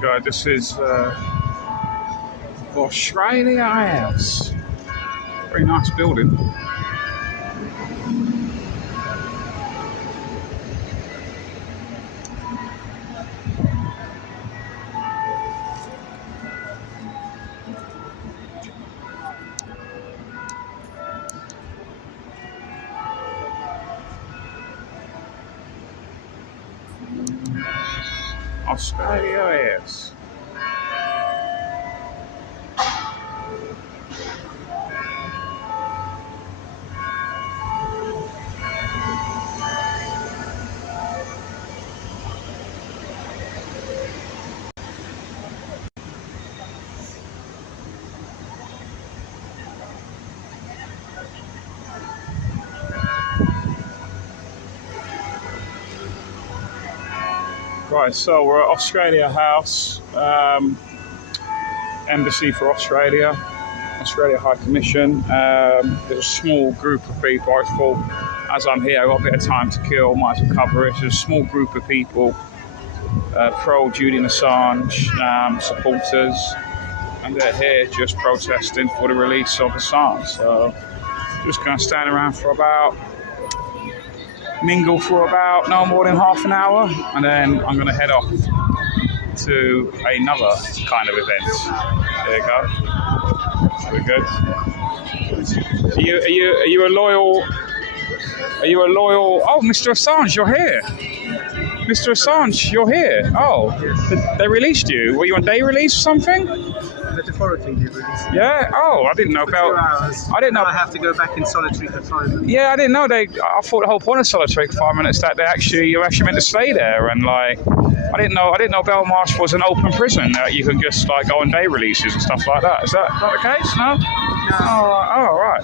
Guys, this is Australia House. Very nice building. Australia House. Right, so we're at Australia House, Embassy for Australia, Australia High Commission. There's a small group of people. I thought, as I'm here, I've got a bit of time to kill, might as well cover it. There's a small group of people, pro Julian Assange supporters, and they're here just protesting for the release of Assange. So just going to stand around for mingle for about no more than half an hour, and then I'm going to head off to another kind of event. There you go. Very good. Are you a loyal? Oh, Mr. Assange, you're here. Mr. Assange, you're here. Oh, they released you. Were you on day release or something? Metaphorically, they released. Yeah. Oh, I didn't know about. 2 hours. I didn't know. I have to go back in solitary confinement. Yeah, I didn't know I thought the whole point of solitary confinement is that you're actually meant to stay there, and like, I didn't know Belmarsh was an open prison that you can just like go on day releases and stuff like that. Is that not the case? No. Oh, right.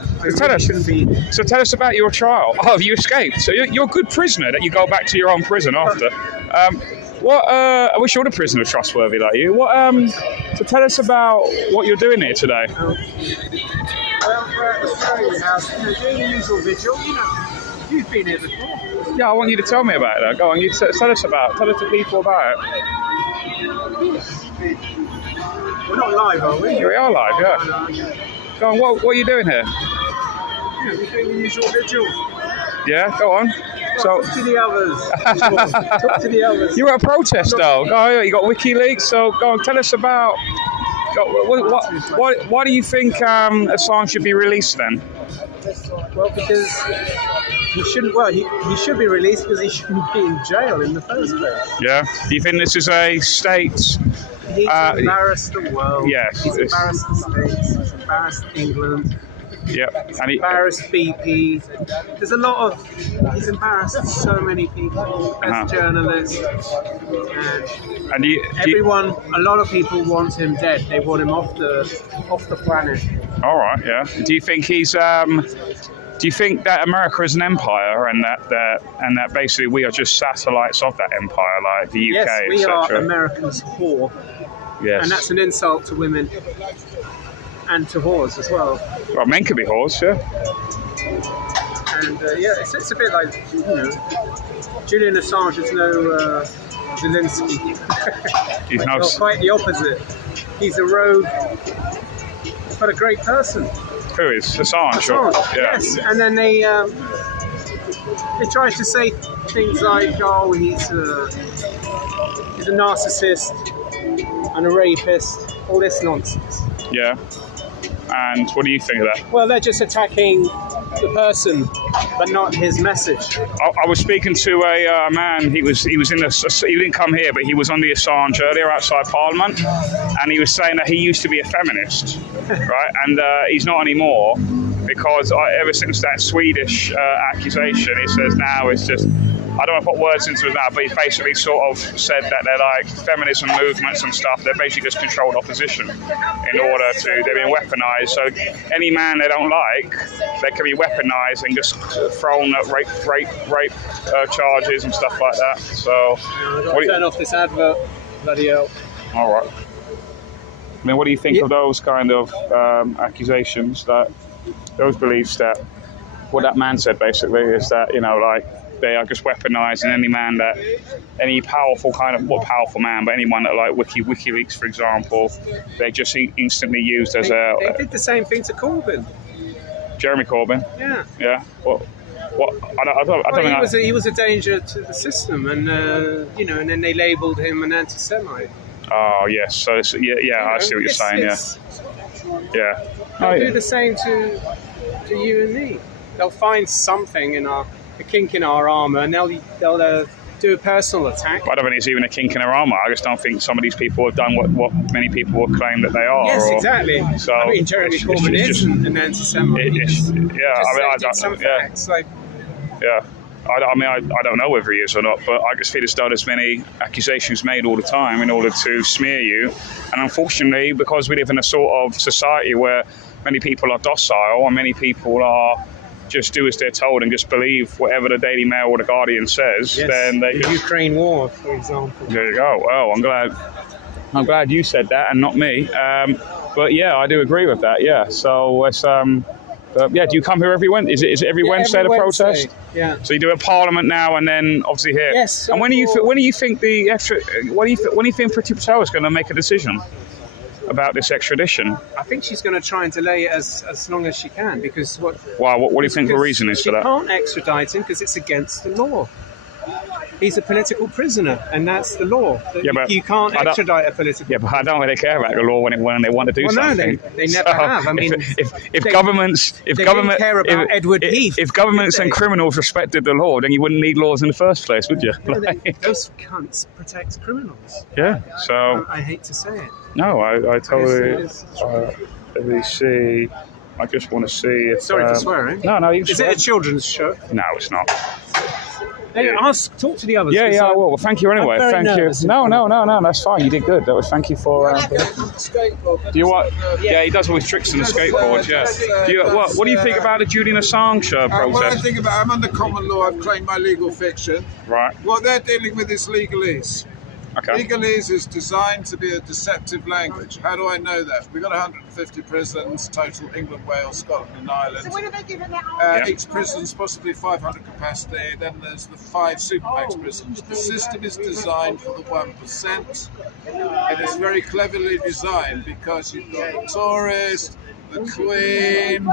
So tell us about your trial. Oh, you escaped. So you're a good prisoner that you go back to your own prison after. I wish all the prisoners were trustworthy like you. So tell us about what you're doing here today. Well, we're at the Australia House, doing the usual vigil. You've been here before. Yeah, I want you to tell me about it. Go on, you tell the people about it. We're not live, are we? We are live, yeah. Go on, what are you doing here? We're doing the usual vigil. Yeah, go on. So talk to the others. Talk to the others. You were at a protest though. Go, you got WikiLeaks, so go on, tell us about. Why do you think Assange should be released then? Well, because he shouldn't. Well, he should be released because he shouldn't be in jail in the first place. Yeah. Do you think this is a state? He's embarrassed the world. Yes. He's embarrassed the States. He's embarrassed England. Yeah. And he embarrassed BP. There's a lot of. He's embarrassed so many people as journalists. And a lot of people want him dead. They want him off the planet. All right. Yeah. Do you think he's? Do you think that America is an empire, and that basically we are just satellites of that empire, like the UK, yes, we are Americans whore. Yes. And that's an insult to women and to whores as well. Well, men can be whores, yeah. And it's a bit like, Julian Assange is no Zelensky. He's quite the opposite. He's a rogue, but a great person. Who is Assange? Yeah. Yes, and then they try to say things like, "Oh, he's a narcissist and a rapist," all this nonsense. Yeah. And what do you think of that? Well, they're just attacking the person, but not his message. I was speaking to a man. He didn't come here, but he was on the Assange earlier outside Parliament, and he was saying that he used to be a feminist, right? And he's not anymore because ever since that Swedish accusation, he says now it's just. I don't want to put words into it now, but he basically sort of said that they're like feminism movements and stuff. They're basically just controlled opposition in order to. They're being weaponized. So any man they don't like, they can be weaponized and just thrown at rape charges and stuff like that. So. Turn off this advert, bloody hell. All right. I mean, what do you think of those kind of accusations? Those beliefs that what that man said basically is that they are just weaponising any powerful not powerful man, but anyone that like WikiLeaks, for example, they're just instantly used as They did the same thing to Corbyn. Jeremy Corbyn. Yeah. Yeah. What? I don't think he was a danger to the system, and and then they labelled him an anti-Semite. Oh yes. So I see what you're saying. Yeah. They'll do the same to you and me. They'll find something a kink in our armour, and they'll do a personal attack. I don't think it's even a kink in their armour. I just don't think some of these people have done what many people will claim that they are. Yes, exactly. So I mean, Jeremy Corbyn is an anti-Semite. I don't know whether he is or not, but I just feel as though there's many accusations made all the time in order to smear you. And unfortunately, because we live in a sort of society where many people are docile and many people are just do as they're told and just believe whatever the Daily Mail or the Guardian says, then they the Ukraine war, for example. There you go. Well, I'm glad you said that and not me. But yeah, I do agree with that. Yeah. So it's do you come here every Wednesday? Is it every Wednesday the protest? Yeah. So you do it at Parliament now and then obviously here. Yes. And when do you think the extra? When do you think Priti Patel is going to make a decision about this extradition? I think she's going to try and delay it as long as she can, because what do you think the reason is for that? She can't extradite him because it's against the law. He's a political prisoner, and that's the law. Yeah, but you can't extradite a political. Yeah, but I don't really care about the law when they want to do something. No, they never have. I mean, if governments care about Edward Heath. If governments and criminals respected the law, then you wouldn't need laws in the first place, would you? Those cunts protect criminals. Yeah. So I hate to say it. No, I totally. Let me see. I just want to see if. Sorry for swearing. No, you can Is swear. it a children's show? No, it's not. Hey, talk to the others. Yeah, I will. Well, thank you anyway. Thank you. Nervous. No, that's fine. You did good. Thank you for. Do you what? Yeah, he does all his tricks on the skateboard. Yeah. What do you think about the Julian Assange protest? What I think about, I'm under common law. I've claimed my legal fiction. Right. What they're dealing with is legalese. Okay. Legalese is designed to be a deceptive language. How do I know that? We've got 150 prisons, total England, Wales, Scotland and Ireland. So when are they giving that Each prison's possibly 500 capacity. Then there's the 5 supermax prisons. The system is designed for the 1%. It is very cleverly designed because you've got the tourist, the Queen,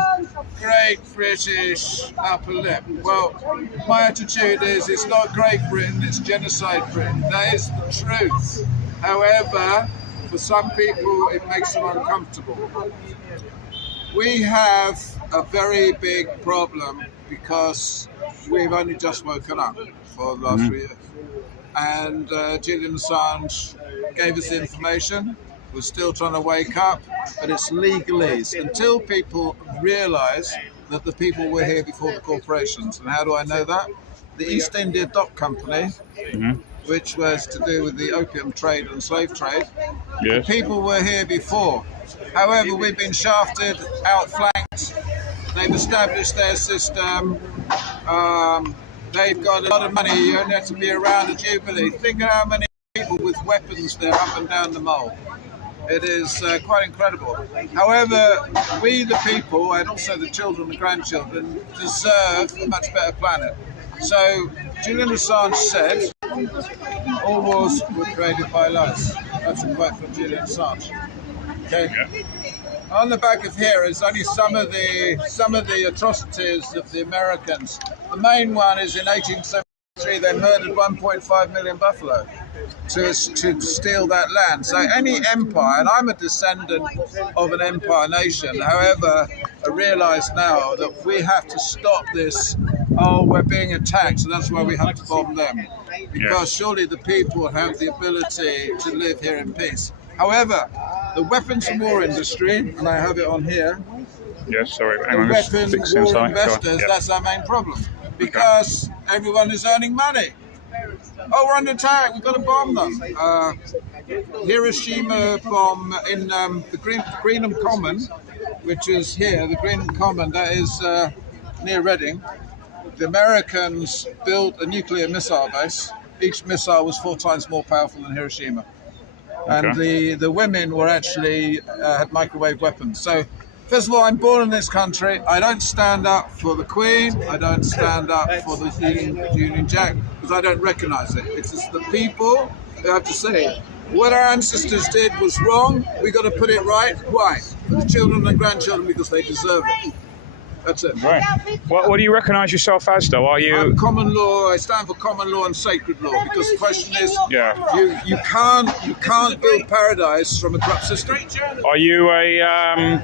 Great British upper lip. Well, my attitude is it's not Great Britain, it's genocide Britain. That is the truth. However, for some people, it makes them uncomfortable. We have a very big problem because we've only just woken up for the last 3 years. And Julian Assange gave us the information. We're still trying to wake up, but it's legalese. Until people realise that the people were here before the corporations. And how do I know that? The East India Dock Company, which was to do with the opium trade and slave trade, the people were here before. However, we've been shafted, outflanked. They've established their system. They've got a lot of money. You only have to be around a Jubilee. Think of how many people with weapons there up and down the mole. It is quite incredible. However, we the people, and also the children and grandchildren, deserve a much better planet. So, Julian Assange said, all wars were created by lies. That's a quote from Julian Assange. Okay. On the back of here is only some of the atrocities of the Americans. The main one is in 1873, they murdered 1.5 million buffalo to steal that land. So any empire, and I'm a descendant of an empire nation, however, I realise now that we have to stop this, we're being attacked, so that's why we have to bomb them. Because surely the people have the ability to live here in peace. However, the weapons and war industry, and I have it on here, Yes, sorry. the weapons war investors, that's our main problem. Because everyone is earning money. Oh, we're under attack, we've got to bomb them. Hiroshima bomb in the Greenham Common, which is here, the Greenham Common, that is near Reading. The Americans built a nuclear missile base. Each missile was 4 times more powerful than Hiroshima. And the women were actually had microwave weapons. So First of all, I'm born in this country. I don't stand up for the Queen. I don't stand up for the Union Jack because I don't recognise it. It's just the people who have to say what our ancestors did was wrong. We got to put it right. Why? For the children and grandchildren because they deserve it. That's it. Right. What do you recognise yourself as, though? Are you? I'm common law. I stand for common law and sacred law because the question is, yeah, you can't build paradise from a corrupt system. Are you a?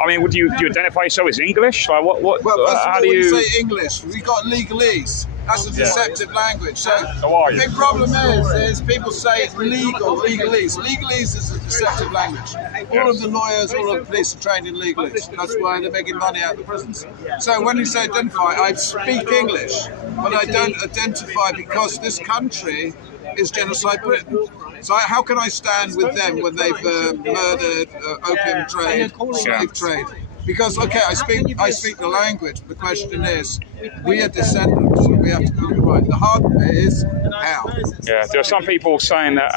I mean, do you identify yourself as English? Like what? Well, first of all, how do when you you say English? We got legalese. That's a deceptive language. So how are you? the big problem is people say it's legalese. Legalese is a deceptive language. All of the lawyers, all of the police are trained in legalese. That's why they're making money out of the prisons. So when you say identify, I speak English, but I don't identify because this country is genocide Britain. So how can I stand with them when they've murdered opium trade, slave trade? Because I speak the language. But the question is, we are descendants, so we have to put it right. The hard bit is how. Yeah, there are some people saying that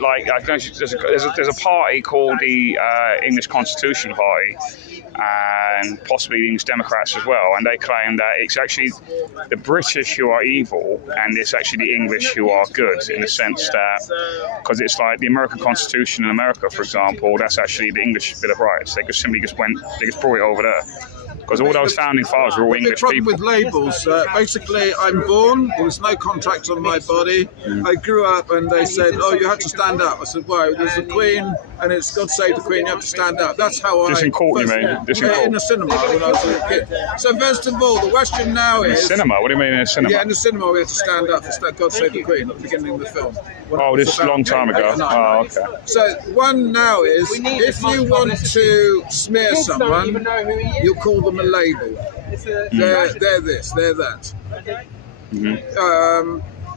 like I don't know, there's a party called the English Constitution Party, and possibly the English Democrats as well, and they claim that it's actually the British who are evil, and it's actually the English who are good, in the sense that because it's like the American Constitution in America, for example, that's actually the English Bill of Rights. They just brought it over there. Because all those founding fathers were all English people. The problem with labels, basically, I'm born, there was no contract on my body. I grew up and they said, oh, you had to stand up. I said, why? There's a Queen and it's God Save the Queen, you have to stand up. That's how Just in court, you mean? Just in court? In the cinema when I was a kid. So first of all, the question now is... In the cinema? What do you mean in the cinema? Yeah, in the cinema we had to stand up for God Save the Queen at the beginning of the film. This is a long time ago. Oh, okay. So one now is, if you want to smear someone, you call them a label. They're this, they're that.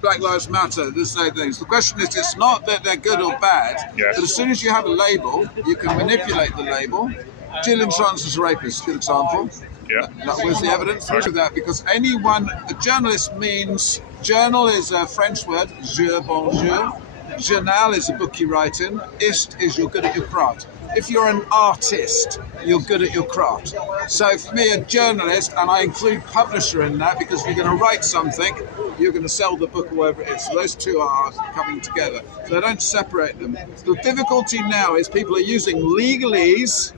Black Lives Matter, the same things. The question is, it's not that they're good or bad, but as soon as you have a label, you can manipulate the label. Julian Assange is a rapist, good example. Yeah. Where's the evidence? Look at that, because a journalist means, journal is a French word, bonjour. Journal is a book you write in. Ist is you're good at your craft. If you're an artist, you're good at your craft. So for me, a journalist, and I include publisher in that, because if you're going to write something, you're going to sell the book or whatever it is. So those two are coming together. So I don't separate them. The difficulty now is people are using legalese,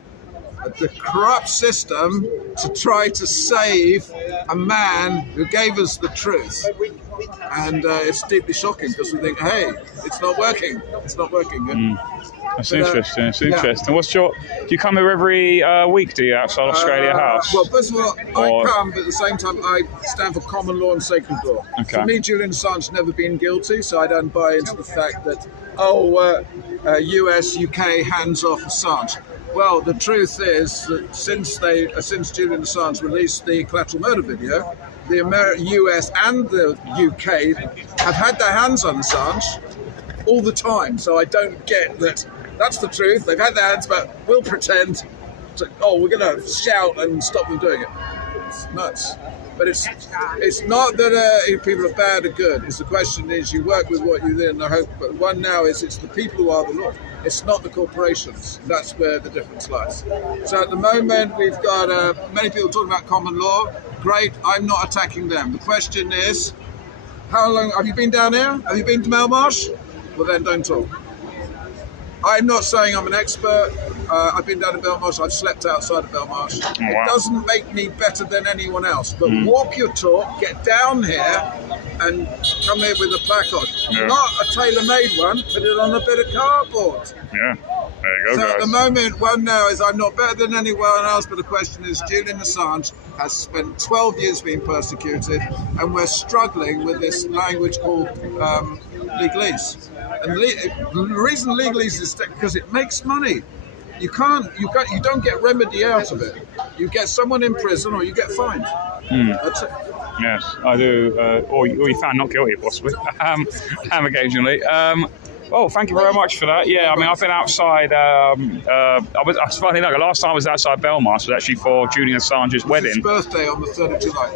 the corrupt system, to try to save a man who gave us the truth. And it's deeply shocking because we think, hey, it's not working. It's not working. That's interesting. It's interesting. Do you come here every week, do you, outside Australia House? Well, first of all, I come, but at the same time, I stand for common law and sacred law. Okay. For me, Julian Assange never been guilty, so I don't buy into the fact that, US, UK, hands off Assange. Well, the truth is that since Julian Assange released the collateral murder video, the US and the UK have had their hands on Assange all the time. So I don't get that. That's the truth. They've had their hands, but we'll pretend we're going to shout and stop them doing it. It's nuts. But it's not that people are bad or good. It's the question is you work with what you do, and I hope. But one now is it's the people who are the law. It's not the corporations. That's where the difference lies. So at the moment we've got many people talking about common law. Great. I'm not attacking them. The question is, how long have you been down here? Have you been to Belmarsh? Well, then don't talk. I'm not saying I'm an expert. I've been down to Belmarsh. I've slept outside of Belmarsh. Oh, wow. It doesn't make me better than anyone else. But walk your talk, get down here, and come here with a placard. Yeah. Not a tailor-made one. Put it on a bit of cardboard. Yeah. There you go, So guys. at the moment, one now is I'm not better than anyone else. But the question is, Julian Assange has spent 12 years being persecuted, and we're struggling with this language called legalese. And the reason legalese is because it makes money. You don't get remedy out of it. You get someone in prison or you get fined. That's it. Yes, I do. Or you found not guilty, possibly. Occasionally. Thank you very much for that. Yeah, I mean, I've been outside. I was funny enough. Last time I was outside Belmarsh was actually for Julian Assange's wedding. His birthday on the 3rd of July.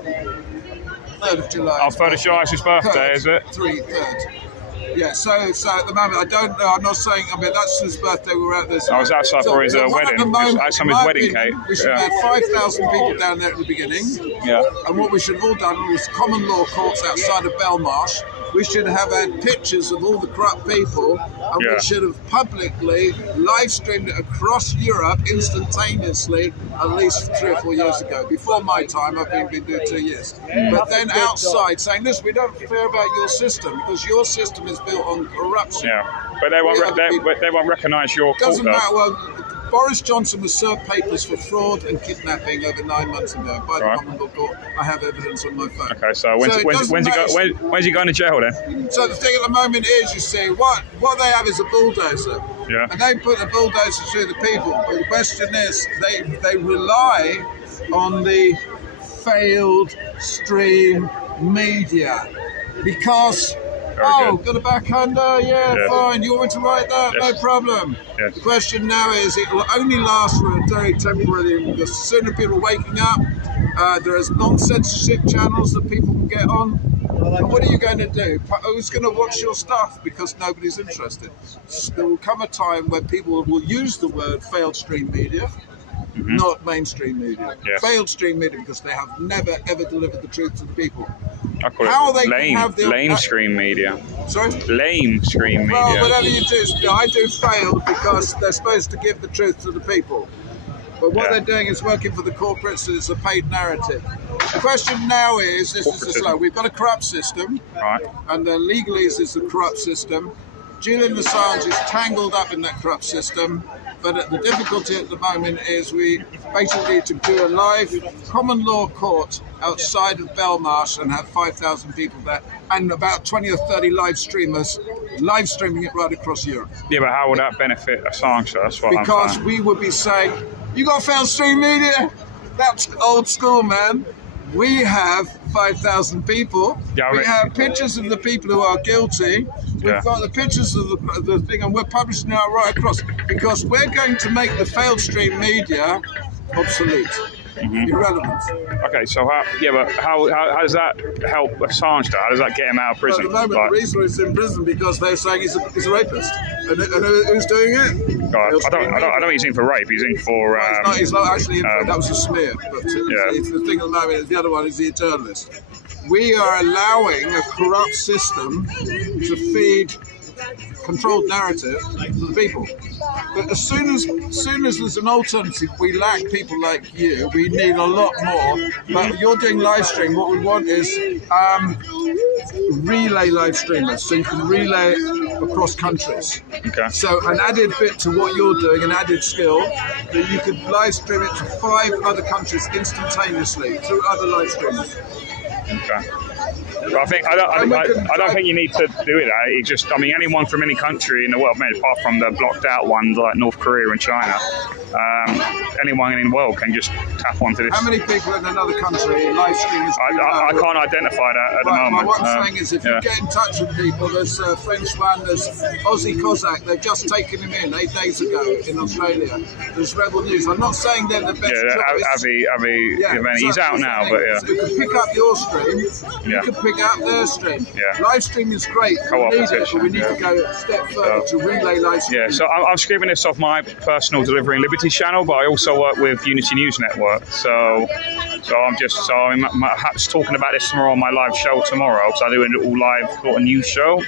3rd of July. Oh, 3rd of July is his birthday, is it? 3rd. Yeah, so at the moment, I don't know. I'm not saying. I mean, that's his birthday. We were at this. I was outside for his wedding. Some of his wedding cake. We should have had 5,000 people down there at the beginning. Yeah. And what we should have all done was common law courts outside of Belmarsh. We should have had pictures of all the corrupt people, and we should have publicly live streamed it across Europe instantaneously at least 3 or 4 years ago. Before my time, I've been doing 2 years. But then outside saying, listen, we don't care about your system because your system is built on corruption. Yeah, but they won't recognise your court. Doesn't matter. Well, Boris Johnson was served papers for fraud and kidnapping over 9 months ago by the common law court. I have evidence on my phone. Okay, so when's he going to jail then? So the thing at the moment is, you see, what they have is a bulldozer. Yeah. And they put the bulldozer through the people. But the question is, they rely on the failed stream media because. Got a backhander? Yeah, fine. You want me to write that? Yes. No problem. Yes. The question now is, it will only last for a very temporarily. The sooner people are waking up, there is non-censorship channels that people can get on. And what are you going to do? Who's going to watch your stuff? Because nobody's interested. There will come a time when people will use the word failed stream media. Mm-hmm. Not mainstream media. Yes. Failed stream media because they have never ever delivered the truth to the people. I call it lame stream media. Sorry? Lame stream media. Well, whatever you do, I do failed because they're supposed to give the truth to the people. But what they're doing is working for the corporates, and it's a paid narrative. The question now is, this is the slow. We've got a corrupt system, right? And the legalese is the corrupt system. Julian Assange is tangled up in that corrupt system. But the difficulty at the moment is we basically need to do a live common law court outside of Belmarsh and have 5,000 people there and about 20 or 30 live streamers live streaming it right across Europe. Yeah, but how would that benefit Assange? That's what because we would be saying, you got failed stream media? That's old school, man. We have 5,000 people. Yeah, we have pictures of the people who are guilty. We've got the pictures of the thing, and we're publishing it right across because we're going to make the failed stream media obsolete, irrelevant. Okay, so how does that help Assange? How does that get him out of prison? Well, at the moment, the reason he's in prison because they're saying he's a rapist. And who's doing it? I don't think he's in for rape. He's in for. He's not actually in for. That was a smear. But it's the thing at the moment. The other one is the journalist. We are allowing a corrupt system to feed controlled narrative to the people. But as soon as there's an alternative, we lack people like you. We need a lot more. But you're doing live stream. What we want is relay live streamers, so you can relay across countries. Okay. So an added bit to what you're doing, an added skill, that you could live stream it to 5 other countries instantaneously through other live streamers. Okay. But I don't think you need to do it. It's just, I mean, anyone from any country in the world, apart from the blocked out ones like North Korea and China, anyone in the world can just tap onto this. How many people in another country live streaming? I can't identify that at the moment. What I'm saying is, if you get in touch with people, there's a French one, there's Aussie Cossack. They've just taken him in 8 days ago in Australia. There's Rebel News. I'm not saying they're the best choice. Avi, he's out now, but So you can pick up your stream. You can pick up their stream. Live stream is great. We need to go a step further to relay live stream. Yeah, so I'm screaming this off my personal Delivering Liberty channel, but I also work with Unity News Network. So I'm perhaps talking about this tomorrow on my live show tomorrow, because I do an all live sort of news show.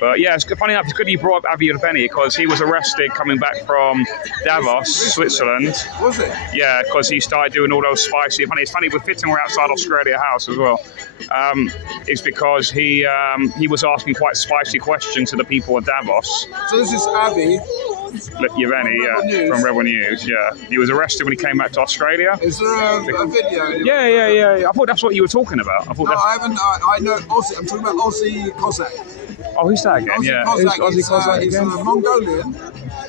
But yeah, it's funny enough, it's good you brought up Avi Benny because he was arrested coming back from Davos, Switzerland. Was it? Yeah, because he started doing all those spicy. It's funny we're fitting we're outside Australia House as well. It's because he was asking quite spicy questions to the people of Davos. So this is Avi Yevgeny, from Rebel News. Yeah, he was arrested when he came back to Australia. Is there a video? Yeah. I thought that's what you were talking about. I haven't. I know Aussie. I'm talking about Aussie Cossack. Oh, who's that again? Aussie Cossack. He's a Mongolian,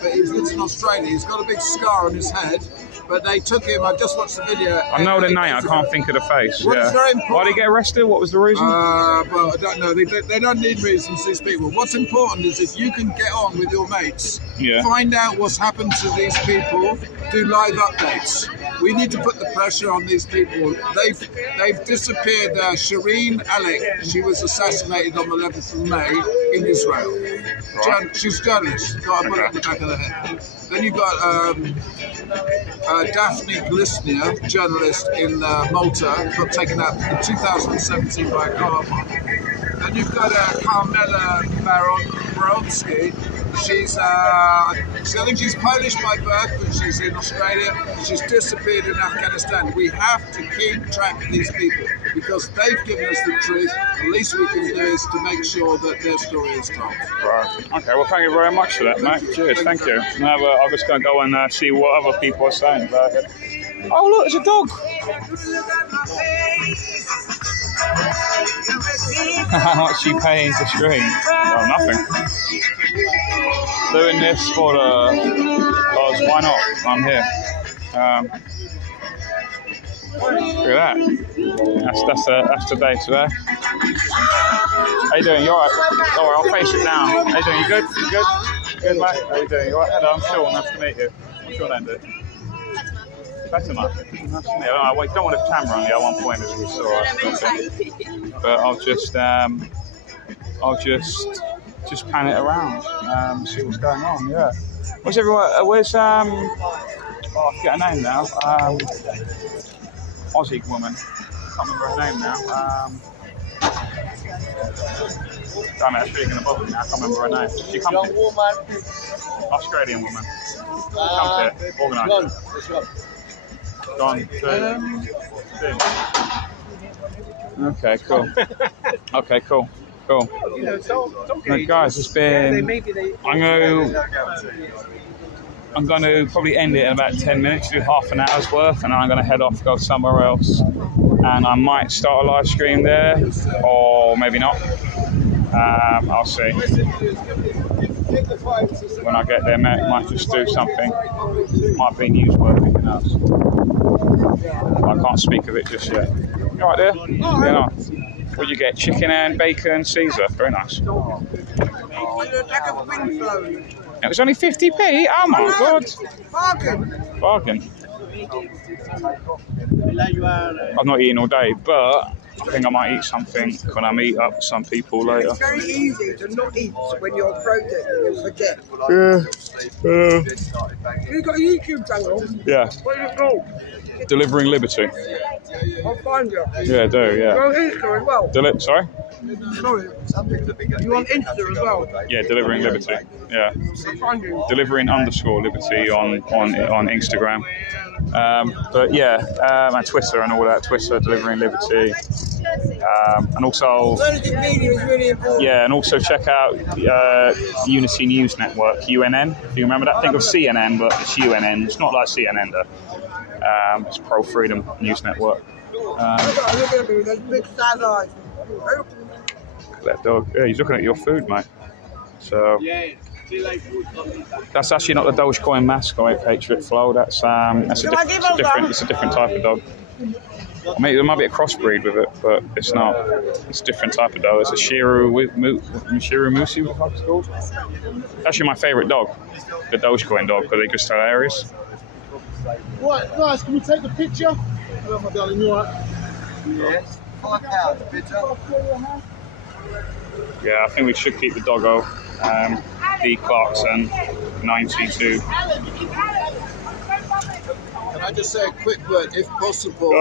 but he lives in Australia. He's got a big scar on his head. But they took him. I just watched the video. I know the name. I can't think of the face. Very important. Why did he get arrested? What was the reason? Well, I don't know. They don't need reasons, these people. What's important is if you can get on with your mates, find out what's happened to these people, do live updates. We need to put the pressure on these people. They've disappeared. Shireen Alec, she was assassinated on the 11th of May in Israel. Right. She's a journalist. Got a bullet in the back of the head. Then you've got Daphne Glissner, journalist in Malta, got taken out in 2017 by a car bomb. Then you've got Carmela Baronsky. She's, I think she's Polish by birth, but she's in Australia. She's disappeared in Afghanistan. We have to keep track of these people because they've given us the truth. The least we can do is to make sure that their story is told. Right. Okay, well, thank you very much for that, mate. Cheers, thank you. Now, I'm just going to go and see what other people are saying about it. Oh, look, there's a dog. How much are you paying to stream? Oh, nothing. Doing this for because why not? I'm here. Look at that. That's the day today. How you doing? You alright? Alright, I'll face it down. How you doing? You good? You good? Good, mate. How you doing? You alright? Hello, I'm Sean. Nice to meet you. What's your name, dude? Better, mate. Nice to meet you. I don't want a camera on you at one point, as we saw. But I'll just pan it around, see what's going on. Yeah. Where's everyone? Where's oh, I forget her name now. Aussie woman. Can't remember her name now. Damn it, that's really going to bother me now. I can't remember her name. She comes here. Australian woman. Comes here. Organised. Gone. Okay, cool. Okay, cool. Cool. Now, guys, it's been. I'm going to probably end it in about 10 minutes, do half an hour's worth, and then I'm going to head off, go somewhere else, and I might start a live stream there, or maybe not. I'll see. When I get there, mate, might just do something. Might be newsworthy, who knows. I can't speak of it just yet. You all right there? Yeah. What'd you get? Chicken and bacon, Caesar. Very nice. It was only 50p? Oh my god. Bargain. I've not eaten all day, but I think I might eat something when I meet up with some people later. It's very easy to not eat when you're protesting and forget. You've got a YouTube channel? Yeah. What is it called? Delivering Liberty. I'll find you. Yeah, I do, yeah. You're on Insta as well? Sorry? Sorry. You on Insta as well? Yeah, Delivering Liberty. Yeah. I'll find you. Delivering_Liberty on Instagram. But yeah, and Twitter and all that. Twitter, Delivering Liberty. And also, Media is really important. yeah, and also check out Unity News Network, UNN. Do you remember that? Think of CNN, but it's UNN. It's not like CNN though. It's Pro Freedom News Network. Look at me, those big sad eyes. That dog. Yeah, he's looking at your food, mate. So that's actually not the Dogecoin mascot, Patriot Flow. It's a different type of dog. I mean, there might be a crossbreed with it, but it's not. It's a different type of dog. It's a Shiru Musi, what the fuck it's called. It's actually my favourite dog, the Dogecoin dog, because they're just hilarious. Right, guys, can we take the picture? Hello, my darling, you alright? Yes. £5 picture. Yeah, I think we should keep the doggo. D. Clarkson, 92. Can I just say a quick word, if possible,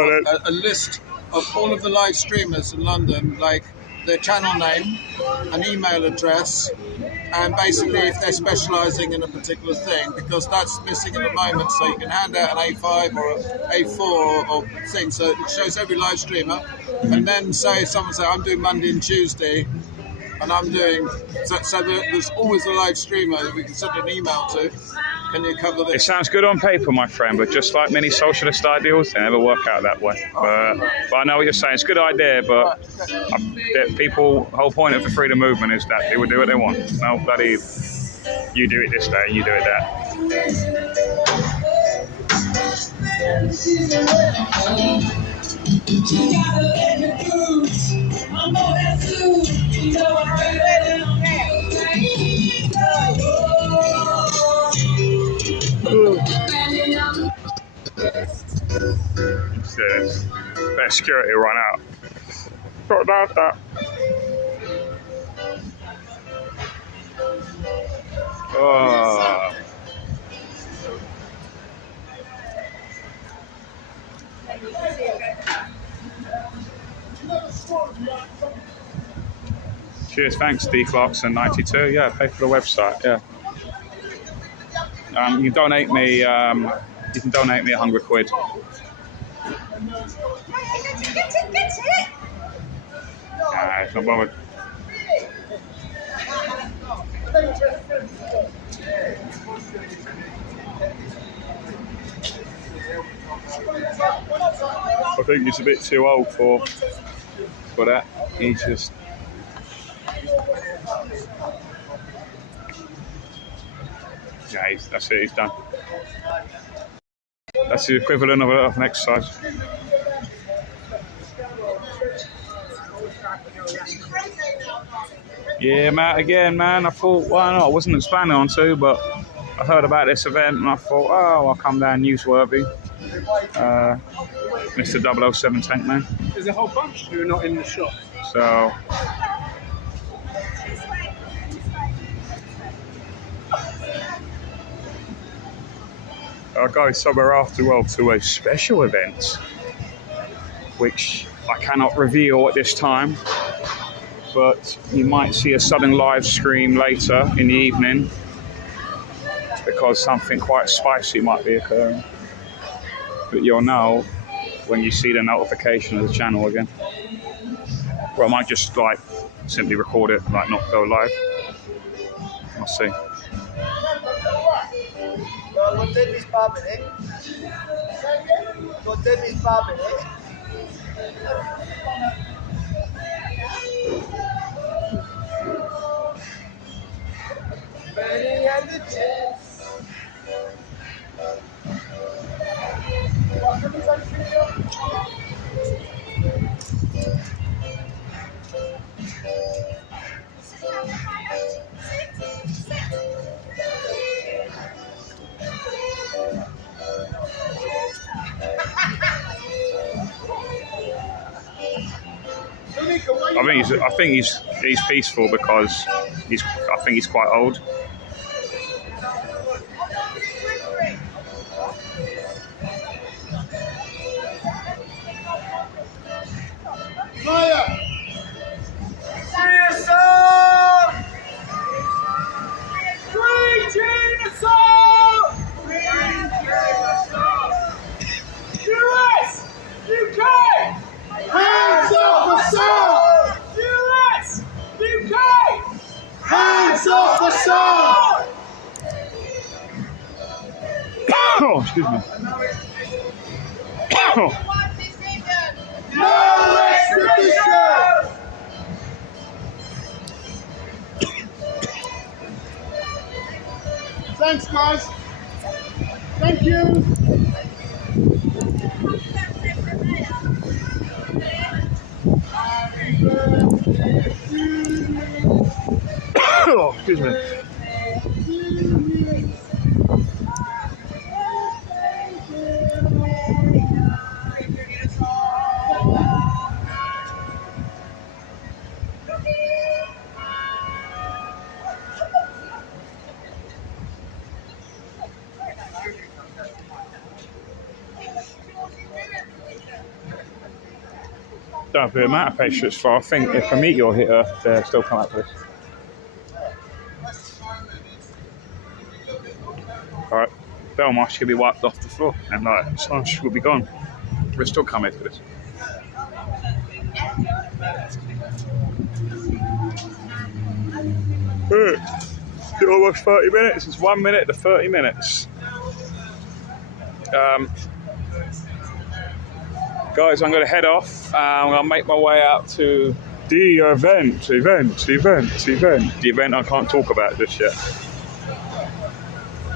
a list of all of the live streamers in London, like their channel name, an email address, and basically if they're specialising in a particular thing, because that's missing at the moment, so you can hand out an A5 or an A4 or thing, so it shows every live streamer, and then say someone say, I'm doing Monday and Tuesday, and I'm doing, so there's always a live streamer that we can send an email to. Can you cover this? It sounds good on paper, my friend, but just like many socialist ideals, they never work out that way. But I know what you're saying. It's a good idea, but the whole point of the freedom movement is that they will do what they want. No bloody, you do it this day, you do it that. Cheers. Let security run out. Got about that. Oh. Cheers, thanks, D Clarkson 92. Yeah, pay for the website. Yeah. You can donate me. You can donate me £100. It's not bothered. I think he's a bit too old for that. He's just. Yeah, that's it. He's done. That's the equivalent of an exercise. Yeah, Matt, again, man, I thought, why not? I wasn't expanding on to, but I heard about this event and I thought, oh, I'll come down newsworthy. Mr. 007 Tank Man. There's a whole bunch who are not in the shop. So. I'll go somewhere after to a special event, which I cannot reveal at this time, but you might see a sudden live stream later in the evening because something quite spicy might be occurring. But you'll know when you see the notification of the channel again. Or I might just like simply record it, like not go live. I'll see. What time is family? What time is family? Very and the chance. I think he's peaceful because I think he's quite old. Maya! US! UK! Hands off Assange! US! UK! Hands off Assange! Oh, excuse me. No extradition! Thanks, guys. Thank you. Oh, excuse me. Don't have the amount of patience for. I think if a meteor hit Earth, they'll still come out for this. Alright, Belmarsh should be wiped off the floor and like Assange will be gone. We're still coming for this. Still almost 30 minutes. It's 1 minute to 30 minutes. Guys, I'm going to head off. I'm going to make my way out to the event. The event I can't talk about just yet.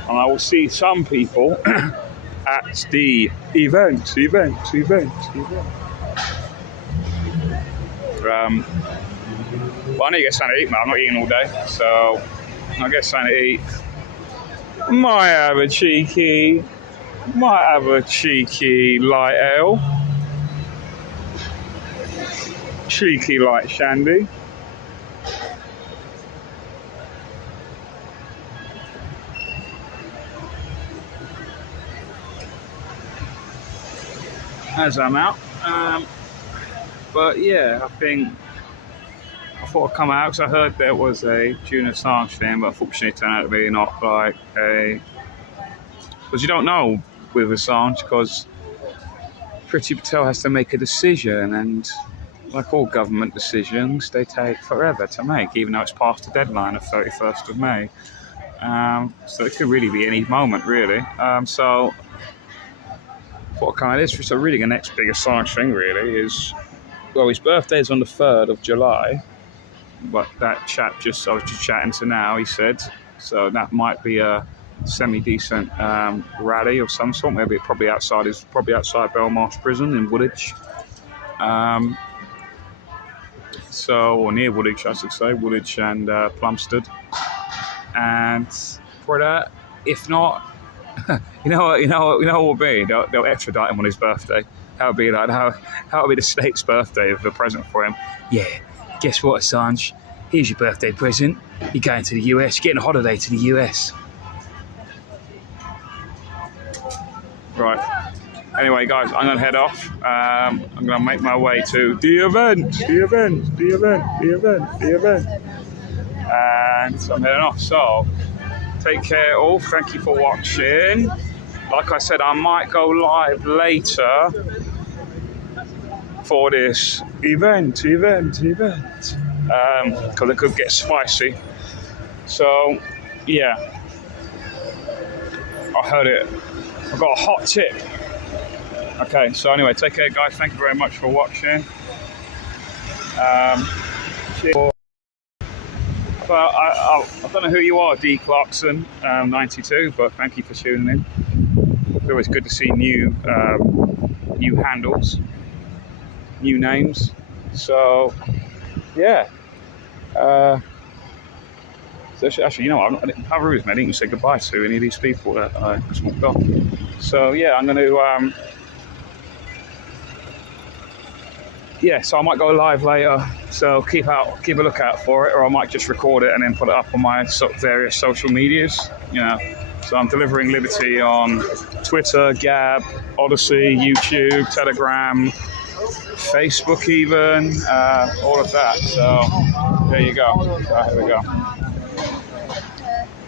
And I will see some people at the event. Well, I need to get something to eat, man. I'm not eating all day, so I'll get something to eat. Might have a cheeky light ale. Cheeky like Shandy. As I'm out. But yeah, I thought I'd come out because I heard there was a Julian Assange thing, but unfortunately it turned out to be not like a... Because you don't know with Assange, because pt.2 has to make a decision, and like all government decisions, they take forever to make, even though it's past the deadline of 31st of May. So it could really be any moment, really. So what kind of this? So really the next big Assange thing really is, well, his birthday is on the 3rd of July, but that chap I was just chatting to now, he said, so that might be a semi-decent rally of some sort, maybe probably outside Belmarsh prison in Woolwich. Or near Woolwich, I should say, Woolwich and Plumstead. And for that, if not, you know what will be? They'll extradite him on his birthday. That'll be like that'll be the state's birthday of the present for him. Yeah, guess what, Assange? Here's your birthday present. You're going to the US. You're getting a holiday to the US. Right. Anyway, guys, I'm going to head off. I'm going to make my way to the event. And so I'm heading off. So, take care all. Thank you for watching. Like I said, I might go live later for this event. Because it could get spicy. So, yeah. I heard it. I've got a hot tip. Okay, so anyway, take care, guys. Thank you very much for watching. Cheers. Well, I don't know who you are, D. Clarkson 92, but thank you for tuning in. It's always good to see new handles, new names. So, yeah. So actually, you know what? How rude, man. I didn't even say goodbye to any of these people that I just walked off. So, yeah, I'm going to... so I might go live later, so keep a lookout for it, or I might just record it and then put it up on my various social medias, you know. So I'm delivering liberty on Twitter, Gab, Odyssey, YouTube, Telegram, Facebook even, all of that. So there you go. Here we go.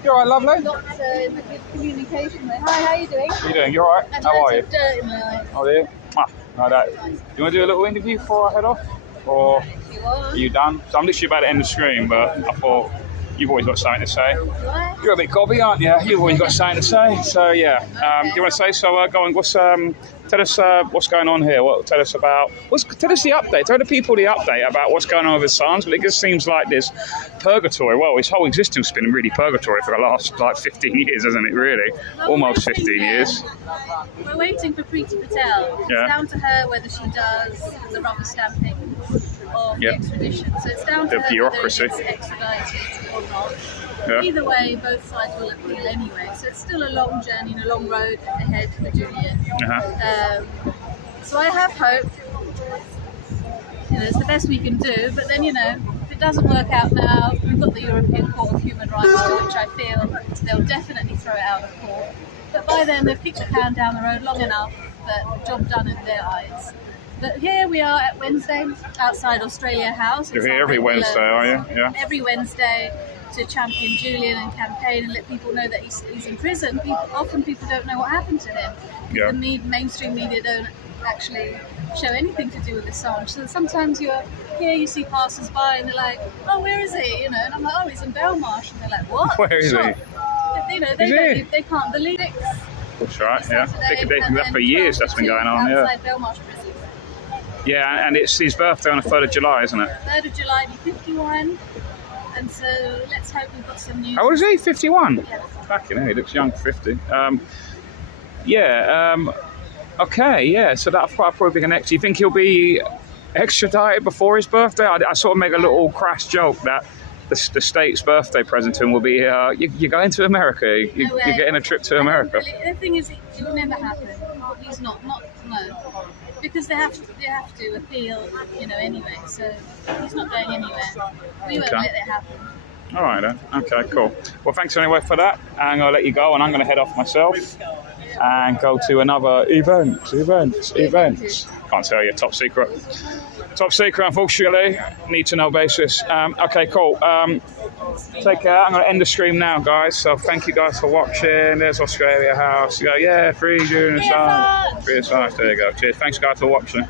You all right, lovely? Not in the good communication there. Hi, how are you doing? How you doing? You all right? How are you? Dirt in my eyes. Oh, dear. No, that. You want to do a little interview before I head off? Or are you done? So I'm literally about to end the stream, but I thought you've always got something to say. You're a bit gobby, aren't you? You've always got something to say. So, yeah. Do you want to say so? Go on. Tell us what's going on here. Tell us the update. Tell the people the update about what's going on with Assange. But it just seems like this purgatory. Well, his whole existence has been really purgatory for the last 15 years, hasn't it? Really, almost 15 years. We're waiting for Preeti Patel. It's down to her whether she does the rubber stamping or the extradition. So it's down to the her bureaucracy. whether it's extradited or not. Yeah. Either way, both sides will appeal anyway. So it's still a long journey and a long road ahead for Julian. So I have hope. It's the best we can do. But then, if it doesn't work out now, we've got the European Court of Human Rights, to which I feel they'll definitely throw it out of court. But by then, they've kicked the can down the road long enough that job done in their eyes. But here we are at Wednesday, outside Australia House. You're here every Wednesday, are you? Yeah. Every Wednesday to champion Julian and campaign and let people know that he's in prison. Often people don't know what happened to him. Yeah. The mainstream media don't actually show anything to do with Assange. So sometimes you see passers by and they're like, oh, where is he? And I'm like, oh, he's in Belmarsh. And they're like, what? Where is he? They can't believe it. That's right, yeah. That for years that's been going on, outside Belmarsh prison. Yeah, and it's his birthday on the 3rd of July, isn't it? 3rd of July, he'll be 51. And so let's hope we've got some news. How old is he? 51? Yeah. Fucking hell, he looks young, 50. Okay, yeah, so that'll probably be the next. Do you think he'll be extradited before his birthday? I sort of make a little crass joke that the state's birthday present to him will be, you're going to America, you're getting a trip to America. The thing is, it will never happen. He's not, no. because they have to appeal, you know, anyway. So he's not going anywhere. We won't let it happen. All right then. Okay, cool. Well, thanks anyway for that. And I'll let you go, and I'm going to head off myself and go to another event. Can't tell you. Top secret, unfortunately. Need to know basis. Okay, cool. Take care. I'm going to end the stream now, guys. So thank you guys for watching. There's Australia House. You go, yeah, free Julian Assange. Free Assange. There you go. Cheers. Thanks, guys, for watching.